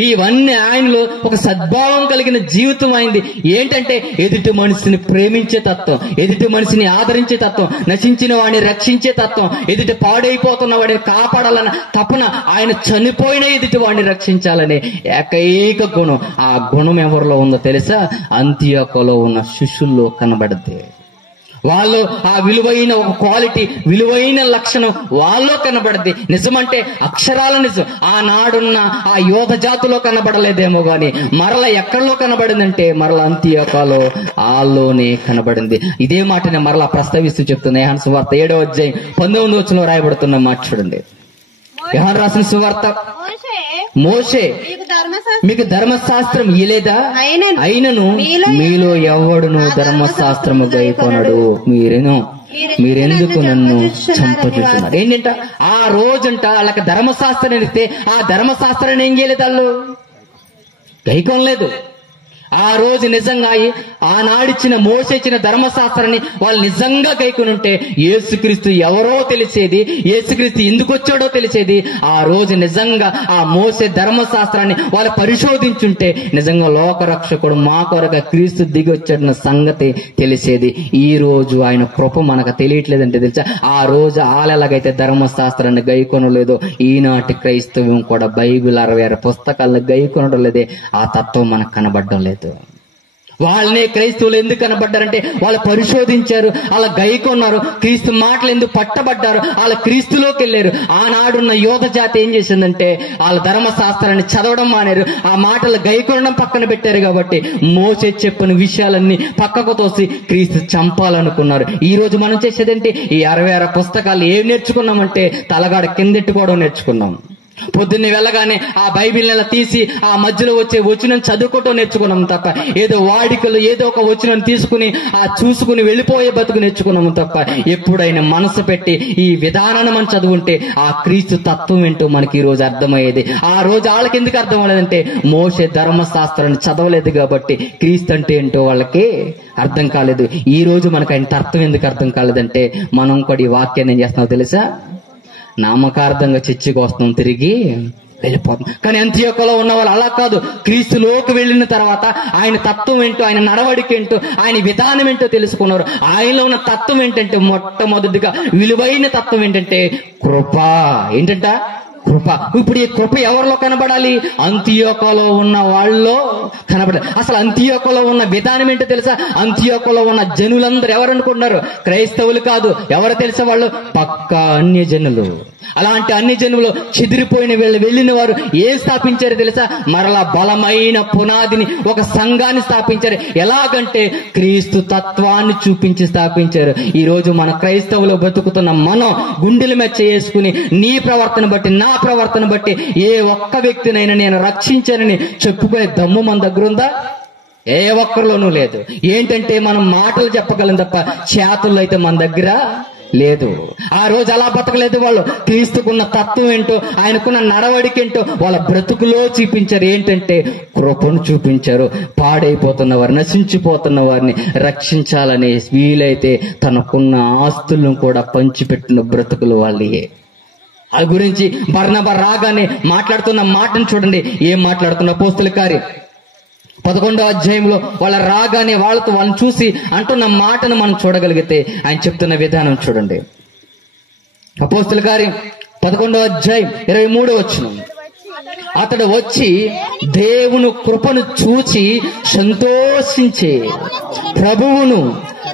ఇవన్నీ ఆయనలో ఒక సద్భావం కలిగిన జీవితం అయింది. ఏంటంటే ఎదుటి మనిషిని ప్రేమించే తత్వం, ఎదుటి మనిషిని ఆదరించే తత్వం, నశించిన వాడిని రక్షించే తత్వం, ఎదుటి పాడైపోతున్న వాడిని కాపాడాలన్న తపన, ఆయన చనిపోయిన ఎదుటి వాడిని రక్షించాలనే ఏకైక గుణం. ఆ గుణం ఎవరిలో ఉందో తెలుసా? అంతియొక్కలో ఉన్న శిష్యుల్లో కనబడద్ది. వాళ్ళు ఆ విలువైన ఒక క్వాలిటీ, విలువైన లక్షణం వాళ్ళలో కనబడింది. నిజమంటే అక్షరాల నిజం. ఆనాడున్న ఆ యోధ జాతిలో కనబడలేదేమో గాని మరల ఎక్కడలో కనబడిందంటే మరల అంతియోకాలో ఆలోనే కనబడింది. ఇదే మాటని మరలా ప్రస్తావిస్తూ చెప్తుంది యోహాను సువార్త 7వ అధ్యాయం 19వ వచనంలో రాయబడుతున్న మాట చూడండి. యోహాను రాసిన సువార్త, మోషే మీకు ధర్మశాస్త్రం ఇలేదా? అయినను మీలో ఎవడును ధర్మశాస్త్రము గైకొనడు. మీరెందుకు నన్ను చంపుతున్నారు? ఏంటంట ఆ రోజంట వాళ్ళకి ధర్మశాస్త్రం ఇస్తే ఆ ధర్మశాస్త్రాన్ని ఏం చేయలేదు, వాళ్ళు గైకొనలేదు. ఆ రోజు నిజంగా ఆనాడిచ్చిన మోసేచిన ధర్మశాస్త్రాన్ని వాళ్ళు నిజంగా గైకొని ఉంటే యేసుక్రీస్తు ఎవరో తెలిసేది, యేసుక్రీస్తు ఎందుకు వచ్చాడో తెలిసేది. ఆ రోజు నిజంగా ఆ మోసే ధర్మశాస్త్రాన్ని వాళ్ళు పరిశోధించుంటే నిజంగా లోకరక్షకుడు మా కొరకు క్రీస్తు దిగి వచ్చాడన్న సంగతి తెలిసేది. ఈ రోజు ఆయన కృప మనకు తెలియట్లేదంటే తెలుసా, ఆ రోజు ఆలెలాగైతే ధర్మశాస్త్రాన్ని గైకొనలేదో ఈనాటి క్రైస్తవం కూడా బైబిల్ 66 పుస్తకాలను గైకొనడం లేదే. ఆ తత్వం మనకు కనబడడం లేదు. వాళ్ళనే క్రైస్తవులు ఎందుకు కనబడ్డారంటే వాళ్ళు పరిశోధించారు, వాళ్ళ గైకొన్నారు, క్రీస్తు మాటలు ఎందుకు పట్టబడ్డారు, వాళ్ళ క్రీస్తులోకి వెళ్ళారు. ఆనాడున్న యోధ జాతి ఏం చేసిందంటే వాళ్ళ ధర్మశాస్త్రాన్ని చదవడం మానేరు, ఆ మాటలు గైకొనడం పక్కన పెట్టారు. కాబట్టి మోసే చెప్పిన విషయాలన్నీ పక్కకు తోసి క్రీస్తు చంపాలనుకున్నారు. ఈ రోజు మనం చేసేదేంటి, ఈ 66 పుస్తకాలు ఏం నేర్చుకున్నామంటే తలగాడ కిందెట్టుకోవడం నేర్చుకున్నాం. పొద్దున్నే వెళ్ళగానే ఆ బైబిల్ నెల తీసి ఆ మధ్యలో వచ్చే వచనం చదువుకోవటం నేర్చుకున్నాం తప్ప, ఏదో వాడికలు ఏదో ఒక వచనం తీసుకుని ఆ చూసుకుని వెళ్ళిపోయే బతుకు నేర్చుకున్నాము తప్ప, ఎప్పుడైనా మనసు పెట్టి ఈ విధానాన్ని మనం చదువుంటే ఆ క్రీస్తు తత్వం ఏంటో మనకి ఈ రోజు అర్థమయ్యేది. ఆ రోజు వాళ్ళకి ఎందుకు అర్థం అవ్వలేదంటే మోసే ధర్మశాస్త్రాన్ని చదవలేదు కాబట్టి క్రీస్తు అంటే ఏంటో వాళ్ళకి అర్థం కాలేదు. ఈ రోజు మనకు ఆయన అర్థం ఎందుకు అర్థం కాలేదంటే మనం కూడా ఈ వాక్యాన్ని ఏం చేస్తున్నావు తెలుసా, నామకార్థంగా చర్చికి వస్తున్నాం, తిరిగి వెళ్ళిపోతున్నాం. కానీ అంత్యోకలో ఉన్న వాళ్ళు అలా కాదు. క్రీస్తులోకి వెళ్ళిన తర్వాత ఆయన తత్వం ఏంటో, ఆయన నడవడిక ఏంటో, ఆయన విధానం ఏంటో తెలుసుకున్నారు. ఆయనలో ఉన్న తత్వం ఏంటంటే మొట్టమొదటిగా విలువైన తత్వం ఏంటంటే కృప. ఏంటంట కృప. ఇప్పుడు ఈ కృప ఎవరిలో కనబడాలి, అంతియోకలో ఉన్న వాళ్ళలో కనబడాలి. అసలు అంతియోకలో ఉన్న విధానం ఏంటో తెలుసా, అంతియోకలో ఉన్న జనులందరూ ఎవరు అనుకుంటున్నారు, క్రైస్తవులు కాదు. ఎవరు తెలుసా, వాళ్ళు పక్కా అన్య జనులు. అలాంటి అన్ని జనులు చెదిరిపోయిన వెళ్ళిన వారు ఏం స్థాపించారు తెలుసా, మరలా బలమైన పునాదిని ఒక సంఘాన్ని స్థాపించారు. ఎలాగంటే క్రీస్తు తత్వాన్ని చూపించి స్థాపించారు. ఈ రోజు మన క్రైస్తవులు బతుకుతున్న మనం గుండెల మీద చేసుకుని నీ ప్రవర్తన బట్టి నా ప్రవర్తన బట్టి ఏ ఒక్క వ్యక్తినైనా నేను రక్షించానని చెప్పుకునే దమ్ము మన దగ్గర ఉందా? ఏ ఒక్కరిలోనూ లేదు. ఏంటంటే మనం మాటలు చెప్పగలం తప్ప చేతుల్లో అయితే మన దగ్గర లేదు. ఆ రోజు అలా బతకలేదు వాళ్ళు. క్రీస్తుకున్న తత్వం ఏంటో, ఆయనకున్న నడవడికేంటో వాళ్ళ బ్రతుకులో చూపించారు. ఏంటంటే కృపను చూపించారు. పాడైపోతున్న వారిని, నశించిపోతున్న వారిని రక్షించాలని వీలైతే తనకున్న ఆస్తులను కూడా పంచిపెట్టిన బ్రతుకులు వాళ్ళే. ఆ గురించి బర్నబా రాగానే మాట్లాడుతున్న మాటను చూడండి. ఏం మాట్లాడుతున్న అపోస్తలుల కార్యం 11వ అధ్యాయంలో వాళ్ళ రాగానే వాళ్ళని చూసి అంటున్న మాటను మనం చూడగలిగితే ఆయన చెప్తున్న విధానం చూడండి. అపోస్తలుల కార్యం 11వ అధ్యాయం 23వ వచనం. అతడు వచ్చి దేవుని కృపను చూచి సంతోషించి ప్రభువును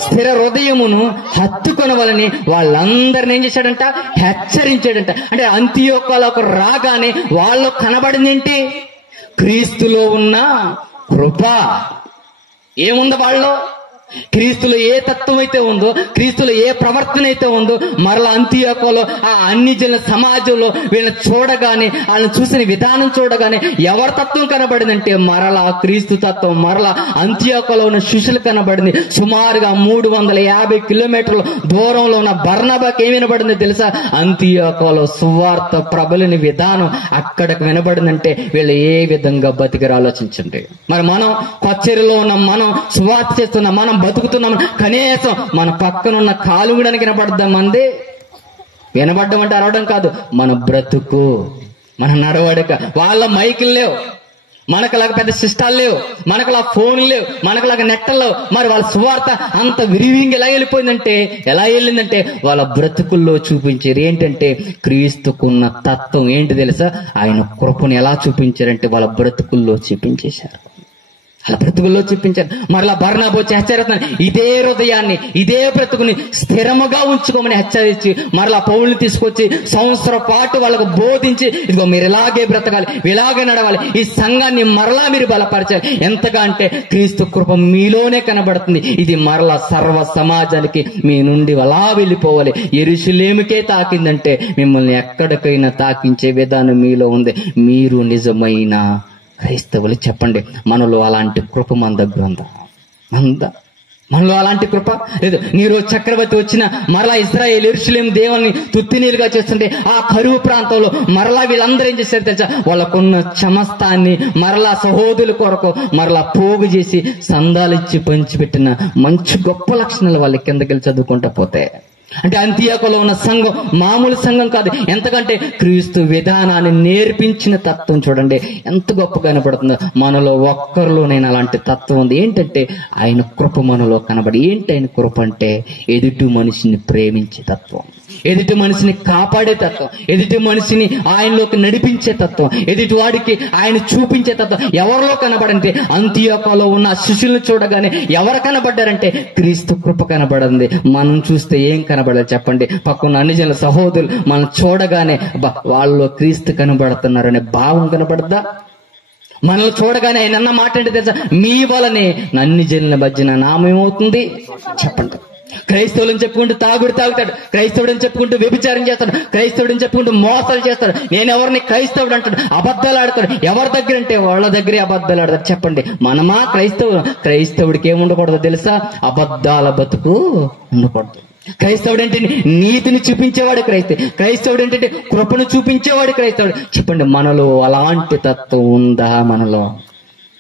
స్థిర హృదయమును హత్తుకొనవలని వాళ్ళందరిని ఏం చేశాడంట, హెచ్చరించాడంట. అంటే అంతియోకలో రాగానే వాళ్ళు కనబడింది ఏంటి, క్రీస్తులో ఉన్న కృప. ఏముంది వాళ్ళలో, క్రీస్తులో ఏ తత్వం అయితే ఉందో, క్రీస్తులో ఏ ప్రవర్తన అయితే ఉందో, మరలా అంతియోకలో ఆ అన్ని జనుల సమాజంలో వీళ్ళని చూడగానే, వాళ్ళని చూసిన విధానం చూడగానే ఎవరి తత్వం కనబడిందంటే మరలా క్రీస్తు తత్వం. మరలా అంతియోకలో ఉన్న శిష్యులు కనబడింది. సుమారుగా 350 కిలోమీటర్ల దూరంలో ఉన్న బర్నబాకి ఏం వినబడిందో తెలుసా, అంతియోకలో సువార్త ప్రబలిన విధానం అక్కడికి వినబడిందంటే వీళ్ళు ఏ విధంగా బతికరు ఆలోచించండి. మరి మనం కొచ్చేరిలో ఉన్న మనం, సువార్త చేస్తున్న మనం, బతుకుతున్నాం, కనీసం మన పక్కనున్న కాలుగుడానికి వినపడద్దాం. మంది వినబడ్డం అంటే అరవడం కాదు, మన బ్రతుకు, మన నడవడిక. వాళ్ళ మైకులు లేవు, మనకులాగా పెద్ద సిస్టాలు లేవు, మనకులా ఫోన్లు లేవు, మనకులాగా నెట్టలు లేవు. మరి వాళ్ళ సువార్త అంత విరివింగి ఎలా వెళ్ళిపోయిందంటే, ఎలా వెళ్ళిందంటే వాళ్ళ బ్రతుకుల్లో చూపించారు. ఏంటంటే క్రీస్తుకున్న తత్వం ఏంటి తెలుసా, ఆయన కృపను ఎలా చూపించారంటే వాళ్ళ బ్రతుకుల్లో చూపించేశారు. అలా బ్రతుకుల్లో చూపించాను. మరలా బర్నబా వచ్చి హెచ్చరిస్తున్నాను, ఇదే హృదయాన్ని, ఇదే బ్రతుకుని స్థిరముగా ఉంచుకోమని హెచ్చరించి మరలా పౌలుని తీసుకొచ్చి సంవత్సరం పాటు వాళ్ళకు బోధించి, ఇదిగో మీరు ఇలాగే బ్రతకాలి, ఇలాగే నడవాలి, ఈ సంఘాన్ని మరలా మీరు బలపరచాలి. ఎంతగా అంటే క్రీస్తు కృప మీలోనే కనబడుతుంది. ఇది మరలా సర్వ సమాజానికి మీ నుండి అలా వెళ్ళిపోవాలి. యెరూషలేముకే తాకిందంటే మిమ్మల్ని ఎక్కడికైనా తాకించే విధానం మీలో ఉంది. మీరు నిజమైన క్రైస్తవులు. చెప్పండి, మనలో అలాంటి కృప మన దగ్గర ఉందా? మనలో అలాంటి కృప లేదు. నీరో చక్రవర్తి వచ్చిన మరలా ఇశ్రాయేలు యెరూషలేము దేవుని తుత్తినీలుగా చేస్తుంటే ఆ కరువు ప్రాంతంలో మరలా వీళ్ళందరూ ఏం చేశారు తెలుసా? వాళ్ళకున్న సమస్తాన్ని మరలా సహోదరుల కొరకు మరలా పోగు చేసి సందాలిచ్చి పంచిపెట్టిన మంచి గొప్ప లక్షణాలు వాళ్ళ కిందకెళ్ళి చదువుకుంటా పోతే, అంటే అంతియోకులో ఉన్న సంఘం మామూలు సంఘం కాదు. ఎంతకంటే క్రీస్తు విధానాన్ని నేర్పించిన తత్వం చూడండి ఎంత గొప్ప కనబడుతుందో. మనలో ఒక్కరిలోనైనా అలాంటి తత్వం ఉంది. ఏంటంటే ఆయన కృప మనలో కనబడి. ఏంటి ఆయన కృప అంటే? ఎదుటి మనిషిని ప్రేమించే తత్వం, ఎదుటి మనిషిని కాపాడే తత్వం, ఎదుటి మనిషిని ఆయనలోకి నడిపించే తత్వం, ఎదుటి వాడికి ఆయన చూపించే తత్వం. ఎవరిలో కనబడంటే అంతియోకులో ఉన్న శిష్యులను చూడగానే ఎవరు కనబడ్డారంటే క్రీస్తు కృప కనబడింది. మనం చూస్తే ఏం కనబడాలి చెప్పండి? పక్కన అన్ని జనుల సహోదరులు మనం చూడగానే వాళ్ళలో క్రీస్తు కనబడుతున్నారనే భావం కనబడద్దా? మనల్ని చూడగానే ఆయన అన్న మాట అంటే తెలుసా? మీ వలనే అన్ని జనుల మధ్యన నామేమవుతుంది చెప్పండి. క్రైస్తవులని చెప్పుకుంటూ తాగుతాడు, క్రైస్తవుడని చెప్పుకుంటూ వ్యభిచారం చేస్తాడు, క్రైస్తవుడని చెప్పుకుంటూ మోసాలు చేస్తాడు, నేను ఎవరిని క్రైస్తవుడు అంటాడు, అబద్ధాలు ఆడతాడు. ఎవరి దగ్గర అంటే వాళ్ళ దగ్గరే అబద్ధాలు ఆడతాడు. చెప్పండి, మనమా క్రైస్తవుడికి ఏముండకూడదు తెలుసా? అబద్ధాల బతుకు ఉండకూడదు. క్రైస్తవుడు అంటే నీతిని చూపించేవాడు క్రైస్తవుడు అంటే కృపను చూపించేవాడు క్రైస్తవుడు. చెప్పండి, మనలో అలాంటి తత్వం ఉందా? మనలో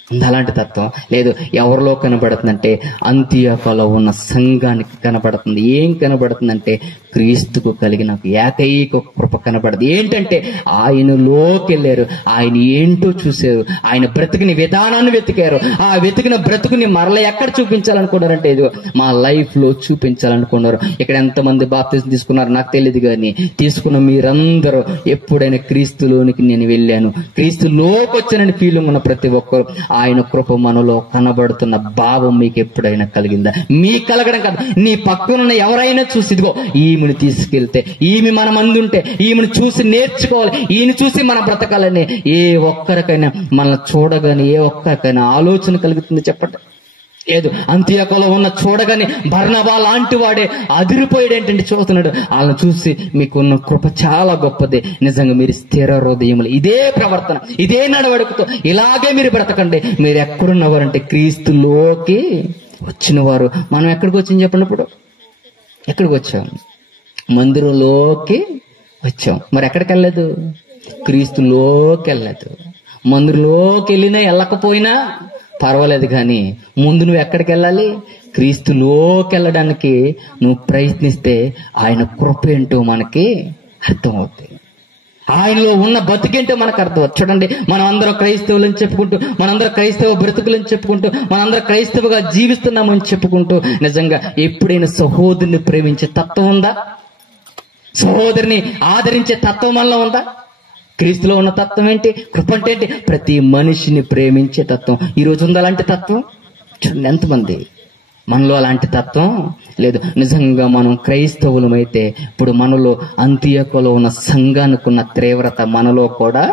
ఉందా అలాంటి తత్వం? లేదు. ఎవరిలో కనబడుతుందంటే అంతియోకులో ఉన్న సంఘానికి కనబడుతుంది. ఏం కనబడుతుందంటే క్రీస్తుకు కలిగిన ఏకైక కృప కనబడుతుంది. ఏంటంటే ఆయనలోకి వెళ్ళారు, ఆయన ఏంటో చూశారు, ఆయన బ్రతికిన విధానాన్ని వెతికారు. ఆ వెతికిన బ్రతుకుని మరల ఎక్కడ చూపించాలనుకున్నారంటే ఇది మా లైఫ్ లో చూపించాలనుకున్నారు. ఇక్కడ ఎంతమంది బాప్తిజం తీసుకున్నారు నాకు తెలియదు, కానీ తీసుకున్న మీరందరూ ఎప్పుడైనా క్రీస్తులోనికి నేను వెళ్ళాను, క్రీస్తులోకి వచ్చానని ఫీలింగ్ ఉన్న ప్రతి ఒక్కరు ఆయన కృప మనలో కనబడుతున్న భావం మీకు ఎప్పుడైనా కలిగిందా? మీకు కలగడం కాదు, నీ పక్కనున్న ఎవరైనా చూసి ఇదిగో ఈమెను తీసుకెళ్తే, ఈమె మన మంది ఉంటే ఈమెను చూసి నేర్చుకోవాలి, ఈయన చూసి మన బ్రతకాలని ఏ ఒక్కరికైనా మనల్ని చూడగానే ఏ ఒక్కరికైనా ఆలోచన కలుగుతుంది చెప్పండి? లేదు. అంతియోకులో ఉన్న చూడగానే బర్నబా లాంటి వాడే అదిరిపోయాడు. ఏంటంటే చూస్తున్నాడు, వాళ్ళని చూసి మీకున్న కృప చాలా గొప్పది, నిజంగా మీరు స్థిర హృదయములు, ఇదే ప్రవర్తన, ఇదే నడవడికతో ఇలాగే మీరు బ్రతకండి. మీరు ఎక్కడున్నవారంటే క్రీస్తులోకి వచ్చిన వారు. మనం ఎక్కడికి వచ్చాం చెప్పండి? ఇప్పుడు ఎక్కడికి వచ్చాం? మందిరంలోకి వచ్చాం. మరి ఎక్కడికి వెళ్ళలేదు? క్రీస్తులోకి వెళ్ళలేదు. మందిరంలోకి వెళ్ళినా వెళ్ళకపోయినా పర్వాలేదు, కానీ ముందు నువ్వు ఎక్కడికి వెళ్ళాలి? క్రీస్తులోకి వెళ్ళడానికి నువ్వు ప్రయత్నిస్తే ఆయన కృప ఏంటో మనకి అర్థమవుతుంది, ఆయనలో ఉన్న బతికేంటో మనకు అర్థం. చూడండి, మనం అందరం క్రైస్తవులని చెప్పుకుంటూ, మనందరం క్రైస్తవ బ్రతుకులని చెప్పుకుంటూ, మనందరం క్రైస్తవుగా జీవిస్తున్నామని చెప్పుకుంటూ, నిజంగా ఎప్పుడైనా సహోదరుని ప్రేమించే తత్వం ఉందా? సహోదరిని ఆదరించే తత్వం మనలో ఉందా? క్రీస్తులో ఉన్న తత్వం ఏంటి? కృప అంటే ఏంటి? ప్రతి మనిషిని ప్రేమించే తత్వం. ఈ రోజు ఉందా అలాంటి తత్వం? చూడండి, ఎంతమంది మనలో అలాంటి తత్వం లేదు. నిజంగా మనం క్రైస్తవులమైతే ఇప్పుడు మనలో అంతియోకులో ఉన్న సంఘానికి ఉన్న తీవ్రత మనలో కూడా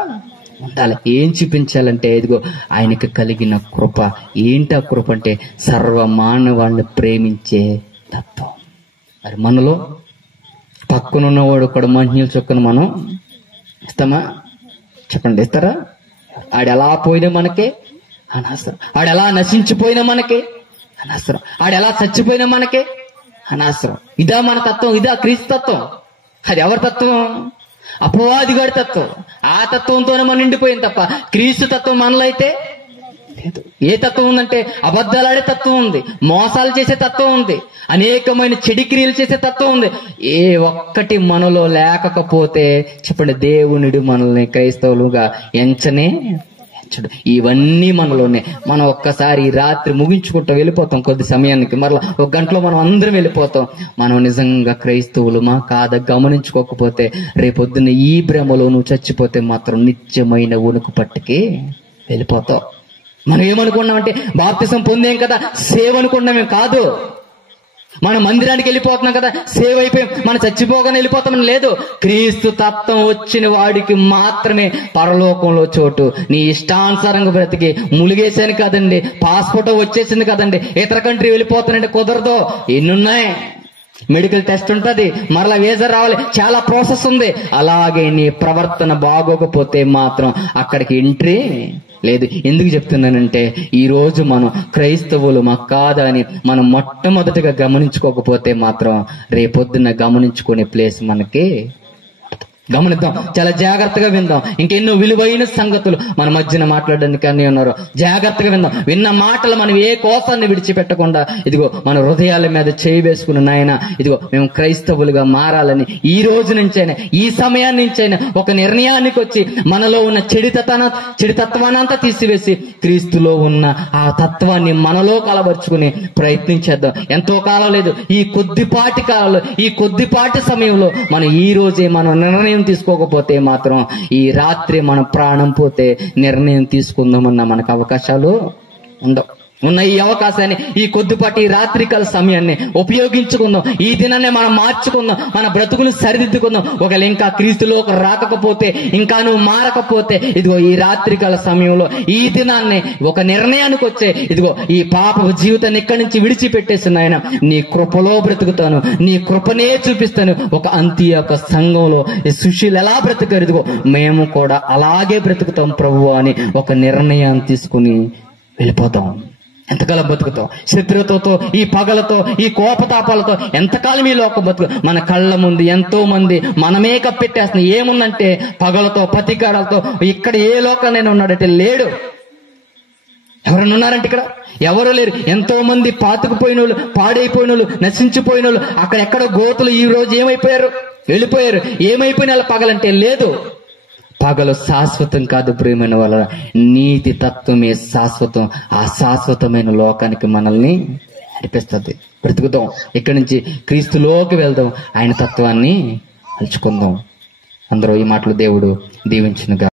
ఉండాలి. ఏం చూపించాలంటే ఇదిగో ఆయనకి కలిగిన కృప. ఏంటి ఆ కృప అంటే? సర్వ మానవాళ్ళని ప్రేమించే తత్వం. మరి మనలో పక్కనున్నవాడు కూడా మంచినీళ్ళ చొక్కను మనం ఇస్తామా చెప్పండి? ఇస్తారా? ఆడెలా పోయినా మనకే అనవసరం, ఆడెలా నశించిపోయినా మనకే అనవసరం, ఆడెలా చచ్చిపోయినా మనకే అనవసరం. ఇదా మన తత్వం? ఇదా క్రీస్తు తత్వం? అది ఎవరి తత్వం? అపవాదిగాడి తత్వం. ఆ తత్వంతోనే మనం నిండిపోయింది తప్ప క్రీస్తు తత్వం మనలో అయితే లేదు. ఏ తత్వం ఉందంటే అబద్ధాలాడే తత్వం ఉంది, మోసాలు చేసే తత్వం ఉంది, అనేకమైన చెడు క్రియలు చేసే తత్వం ఉంది. ఏ ఒక్కటి మనలో లేకపోతే చెప్పండి, దేవునుడు మనల్ని క్రైస్తవులుగా ఎంచనే ఎంచడు. ఇవన్నీ మనలోనే. మనం ఒక్కసారి రాత్రి ముగించుకుంటూ వెళ్ళిపోతాం, కొద్ది సమయానికి మరలా 1 గంటలో మనం అందరం వెళ్ళిపోతాం. మనం నిజంగా క్రైస్తవులమా కాదా గమనించుకోకపోతే రేపొద్దున ఈ భ్రమలో నువ్వు చచ్చిపోతే మాత్రం నిత్యమైన ఉనికి పట్టుకి వెళ్ళిపోతావు. మనం ఏమనుకున్నామంటే బాప్తిసం పొందేం కదా సేవ్ అనుకున్నామేం కాదు. మన మందిరానికి వెళ్ళిపోతున్నాం కదా సేవ్ అయిపోయాం, మనం చచ్చిపోగానే వెళ్ళిపోతామని లేదు. క్రీస్తు తత్వం వచ్చిన వాడికి మాత్రమే పరలోకంలో చోటు. నీ ఇష్టానుసారంగా బ్రతికి ములిగేసాను కదండి, పాస్పోర్ట్ వచ్చేసింది కదండి, ఇతర కంట్రీ వెళ్ళిపోతానంటే కుదరదు. ఎన్నున్నాయి, మెడికల్ టెస్ట్ ఉంటుంది, మరలా వీసా రావాలి, చాలా ప్రాసెస్ ఉంది. అలాగే నీ ప్రవర్తన బాగోకపోతే మాత్రం అక్కడికి ఎంట్రీ లేదు. ఎందుకు చెప్తున్నానంటే ఈ రోజు మనం క్రైస్తవులు కాదా అని మనం మొట్టమొదటిగా గమనించుకోకపోతే మాత్రం రేపొద్దున గమనించుకునే ప్లేస్ మనకి. గమనిద్దాం, చాలా జాగ్రత్తగా విందాం. ఇంకెన్నో విలువైన సంగతులు మన మధ్యన మాట్లాడడానికి అన్నీ ఉన్నారు. జాగ్రత్తగా విందాం. విన్న మాటలు మనం ఏ కోసాన్ని విడిచిపెట్టకుండా ఇదిగో మన హృదయాల మీద చేయి వేసుకున్న నాయన, ఇదిగో మేము క్రైస్తవులుగా మారాలని ఈ రోజు నుంచైనా, ఈ సమయాన్ని నుంచైనా ఒక నిర్ణయానికి వచ్చి మనలో ఉన్న చెడుతత్వానంతా తీసివేసి క్రీస్తులో ఉన్న ఆ తత్వాన్ని మనలో కలబరుచుకుని ప్రయత్నించేద్దాం. ఎంతో కాలం లేదు, ఈ కొద్దిపాటి కాలంలో, ఈ కొద్దిపాటి సమయంలో మనం ఈ రోజే మనం నిర్ణయం తీసుకోకపోతే మాత్రం ఈ రాత్రి మన ప్రాణం పోతే నిర్ణయం తీసుకుందామన్న మనకు అవకాశాలు ఉండవు. ఉన్న ఈ అవకాశాన్ని, ఈ కొద్దిపాటి రాత్రికాల సమయాన్ని ఉపయోగించుకుందాం. ఈ దినాన్ని మనం మార్చుకుందాం, మన బ్రతుకులు సరిదిద్దుకుందాం. ఒకవేళ ఇంకా క్రీస్తులో రాకపోతే, ఇంకా నువ్వు మారకపోతే, ఇదిగో ఈ రాత్రికాల సమయంలో ఈ దినాన్ని ఒక నిర్ణయానికి వచ్చే, ఇదిగో ఈ పాప జీవితాన్ని ఇక్కడి నుంచి విడిచిపెట్టేసిన ఆయన నీ కృపలో బ్రతుకుతాను, నీ కృపనే చూపిస్తాను. ఒక అంత్యొక సంఘంలో ఈ శిష్యులు ఎలా బ్రతికారు, ఇదిగో మేము కూడా అలాగే బ్రతుకుతాం ప్రభువా అని ఒక నిర్ణయాన్ని తీసుకుని వెళ్ళిపోతాం. ఎంతకాలం బతుకుతాం? శత్రుత్వంతో, ఈ పగలతో, ఈ కోపతాపాలతో ఎంతకాలం ఈ లోక బతుకు? మన కళ్ళ ముందు ఎంతో మంది మనమే కప్పెట్టేస్తున్నాం. ఏముందంటే పగలతో, ప్రతీకారాలతో. ఇక్కడ ఏ లోకాలైనా ఉన్నాడంటే లేడు. ఎవరైనా ఉన్నారంటే ఇక్కడ ఎవరు లేరు. ఎంతో మంది పాతుకుపోయిన వాళ్ళు, పాడైపోయిన వాళ్ళు, నశించిపోయిన వాళ్ళు అక్కడెక్కడో గోతులు ఈ రోజు ఏమైపోయారు, వెళ్ళిపోయారు. ఏమైపోయిన వాళ్ళ పగలంటే లేదు. పగలు శాశ్వతం కాదు ప్రియమైన వాళ్ళ, నీతి తత్వమే శాశ్వతం. ఆ శాశ్వతమైన లోకానికి మనల్ని నడిపిస్తుంది. బ్రతుకుతాం. ఇక్కడి నుంచి క్రీస్తులోకి వెళ్దాం, ఆయన తత్వాన్ని అలుచుకుందాం. అందరూ ఈ మాటలు దేవుడు దీవించునుగా.